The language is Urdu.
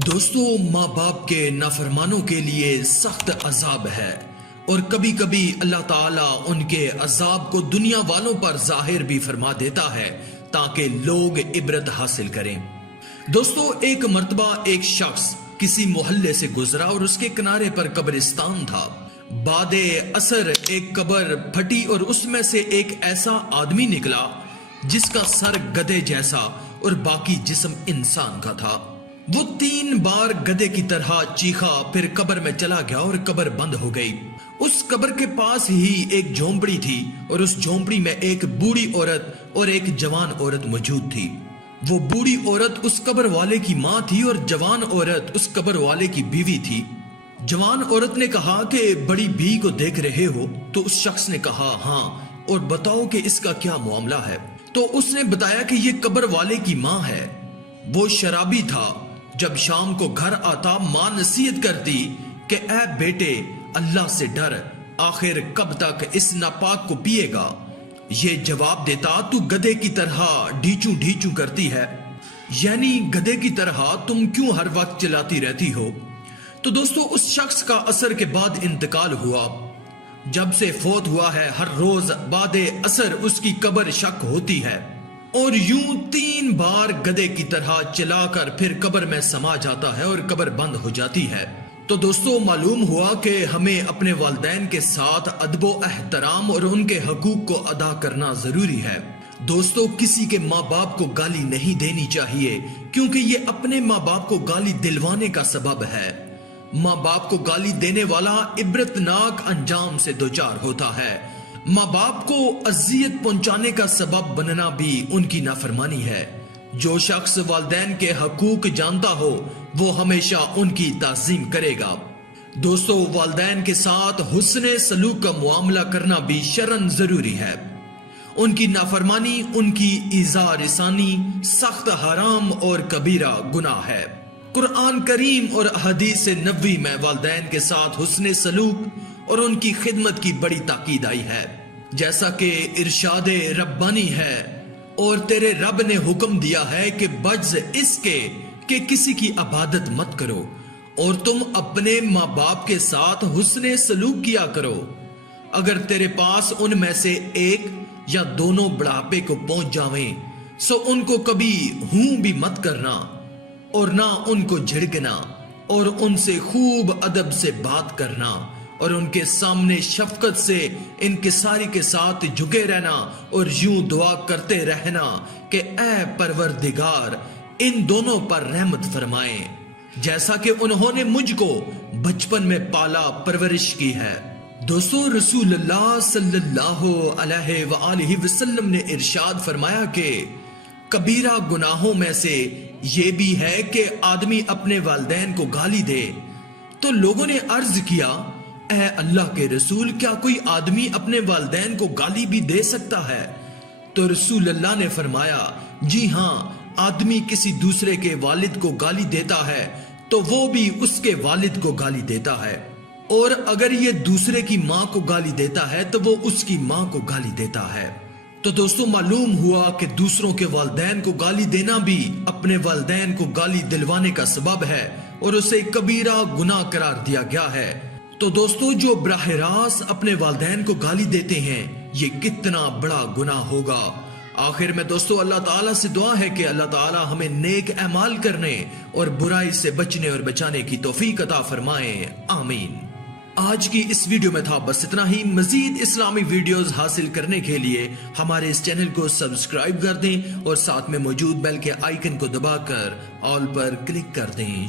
دوستو، ماں باپ کے نافرمانوں کے لیے سخت عذاب ہے اور کبھی کبھی اللہ تعالیٰ ان کے عذاب کو دنیا والوں پر ظاہر بھی فرما دیتا ہے تاکہ لوگ عبرت حاصل کریں۔ دوستو، ایک مرتبہ ایک شخص کسی محلے سے گزرا اور اس کے کنارے پر قبرستان تھا۔ بعد عصر ایک قبر پھٹی اور اس میں سے ایک ایسا آدمی نکلا جس کا سر گدھے جیسا اور باقی جسم انسان کا تھا۔ وہ 3 بار گدھے کی طرح چیخا، پھر قبر میں چلا گیا اور قبر بند ہو گئی۔ اس قبر کے پاس ہی ایک جھونپڑی تھی اور اس جھونپڑی میں ایک بوڑھی عورت اور ایک جوان عورت موجود تھی۔ وہ بوڑھی عورت اس قبر والے کی ماں تھی اور جوان عورت اس قبر والے کی بیوی تھی۔ جوان عورت نے کہا کہ بڑی بی کو دیکھ رہے ہو؟ تو اس شخص نے کہا ہاں، اور بتاؤ کہ اس کا کیا معاملہ ہے؟ تو اس نے بتایا کہ یہ قبر والے کی ماں ہے۔ وہ شرابی تھا۔ جب شام کو گھر آتا ماں نصیحت کرتی کہ اے بیٹے، اللہ سے ڈر، آخر کب تک اس ناپاک کو پیے گا؟ یہ جواب دیتا، تو گدھے کی طرح ڈھیچوں ڈھیچوں کرتی ہے، یعنی گدھے کی طرح تم کیوں ہر وقت چلاتی رہتی ہو؟ تو دوستو، اس شخص کا عصر کے بعد انتقال ہوا۔ جب سے فوت ہوا ہے ہر روز بعد عصر اس کی قبر شک ہوتی ہے اور یوں 3 بار گدھے کی طرح چلا کر پھر قبر میں سما جاتا ہے اور قبر بند ہو جاتی ہے۔ تو دوستو، معلوم ہوا کہ ہمیں اپنے والدین کے ساتھ ادب و احترام اور ان کے حقوق کو ادا کرنا ضروری ہے۔ دوستو، کسی کے ماں باپ کو گالی نہیں دینی چاہیے کیونکہ یہ اپنے ماں باپ کو گالی دلوانے کا سبب ہے۔ ماں باپ کو گالی دینے والا عبرتناک انجام سے دوچار ہوتا ہے۔ ماں باپ کو اذیت پہنچانے کا سبب بننا بھی ان کی نافرمانی ہے۔ جو شخص والدین کے حقوق جانتا ہو وہ ہمیشہ ان کی تعظیم کرے گا۔ دوستو، والدین کے ساتھ حسن سلوک کا معاملہ کرنا بھی شرعاً ضروری ہے۔ ان کی نافرمانی، ان کی ایذا رسانی سخت حرام اور کبیرہ گناہ ہے۔ قرآن کریم اور احادیث نبوی میں والدین کے ساتھ حسن سلوک اور ان کی خدمت کی بڑی تاکید آئی ہے، جیسا کہ ارشاد ربانی ہے، اور تیرے رب نے حکم دیا ہے کہ بجز اس کے کہ کسی کی عبادت مت کرو، اور تم اپنے ماں باپ کے ساتھ حسن سلوک کیا کرو۔ اگر تیرے پاس ان میں سے ایک یا دونوں بڑھاپے کو پہنچ جاویں سو ان کو کبھی ہوں بھی مت کرنا اور نہ ان کو جھڑکنا، اور ان سے خوب ادب سے بات کرنا اور ان کے سامنے شفقت سے انکساری کے ساتھ جھکے رہنا اور یوں دعا کرتے رہنا کہ اے پروردگار ان دونوں پر رحمت فرمائیں، جیسا کہ انہوں نے مجھ کو بچپن میں پالا پرورش کی ہے۔ دوستو، رسول اللہ صلی اللہ علیہ وآلہ وسلم نے ارشاد فرمایا کہ کبیرہ گناہوں میں سے یہ بھی ہے کہ آدمی اپنے والدین کو گالی دے۔ تو لوگوں نے عرض کیا، اے اللہ کے رسول، کیا کوئی آدمی اپنے والدین کو گالی بھی دے سکتا ہے؟ تو رسول اللہ نے فرمایا، جی ہاں، آدمی کسی دوسرے کے والد کو گالی دیتا ہے تو وہ بھی اس کے والد کو گالی دیتا ہے، اور اگر یہ دوسرے کی ماں کو گالی دیتا ہے تو وہ اس کی ماں کو گالی دیتا ہے۔ تو دوستو، معلوم ہوا کہ دوسروں کے والدین کو گالی دینا بھی اپنے والدین کو گالی دلوانے کا سبب ہے اور اسے کبیرہ گناہ قرار دیا گیا ہے۔ تو دوستو، جو براہ راست اپنے والدین کو گالی دیتے ہیں یہ کتنا بڑا گناہ ہوگا۔ آخر میں دوستو، اللہ تعالیٰ سے دعا ہے کہ اللہ تعالیٰ ہمیں نیک اعمال کرنے اور برائی سے بچنے اور بچانے کی توفیق عطا فرمائے، آمین۔ آج کی اس ویڈیو میں تھا بس اتنا ہی۔ مزید اسلامی ویڈیوز حاصل کرنے کے لیے ہمارے اس چینل کو سبسکرائب کر دیں اور ساتھ میں موجود بیل کے آئیکن کو دبا کر آل پر کلک کر دیں۔